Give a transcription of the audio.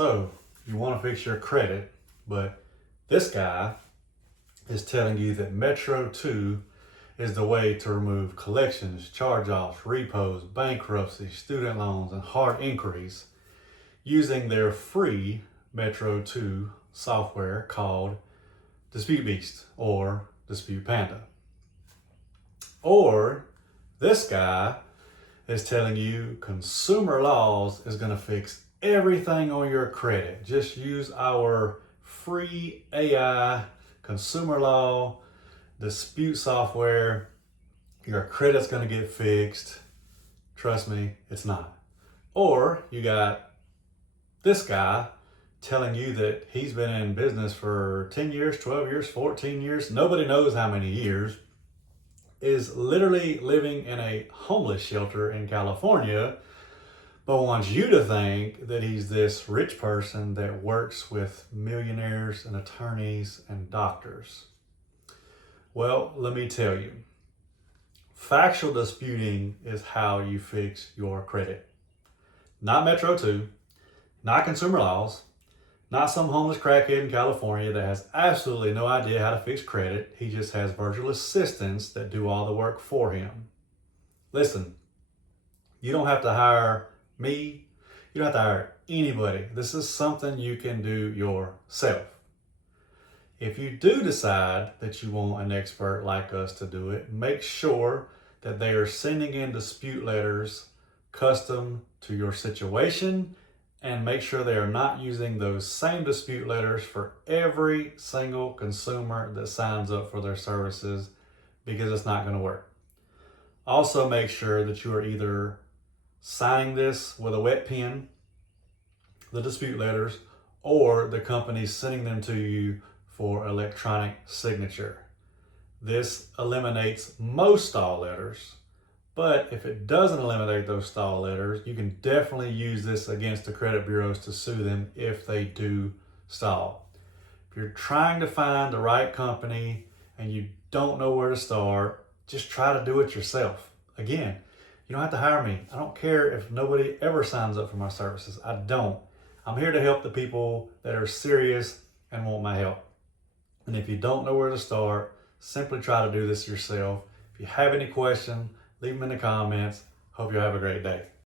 So you want to fix your credit, but this guy is telling you that Metro 2 is the way to remove collections, charge-offs, repos, bankruptcy, student loans, and hard inquiries using their free Metro 2 software called Dispute Beast or Dispute Panda. Or this guy is telling you consumer laws is going to fix everything on your credit. Just use our free AI consumer law dispute software. Your credit's going to get fixed. Trust me, it's not. Or you got this guy telling you that he's been in business for 10 years, 12 years, 14 years, nobody knows how many years, is literally living in a homeless shelter in California, but wants you to think that he's this rich person that works with millionaires and attorneys and doctors. Well, let me tell you, factual disputing is how you fix your credit. Not Metro 2, not consumer laws, not some homeless crackhead in California that has absolutely no idea how to fix credit. He just has virtual assistants that do all the work for him. Listen, you don't have to hire me. You don't have to hire anybody. This is something you can do yourself. If you do decide that you want an expert like us to do it, make sure that they are sending in dispute letters custom to your situation, and make sure they are not using those same dispute letters for every single consumer that signs up for their services, because it's not going to work. Also, make sure that you are either signing this with a wet pen, the dispute letters, or the company's sending them to you for electronic signature. This eliminates most stall letters, but if it doesn't eliminate those stall letters, you can definitely use this against the credit bureaus to sue them if they do stall. If you're trying to find the right company and you don't know where to start, just try to do it yourself. Again, you don't have to hire me. I don't care if nobody ever signs up for my services. I don't. I'm here to help the people that are serious and want my help. And if you don't know where to start, simply try to do this yourself. If you have any questions, leave them in the comments. Hope you have a great day.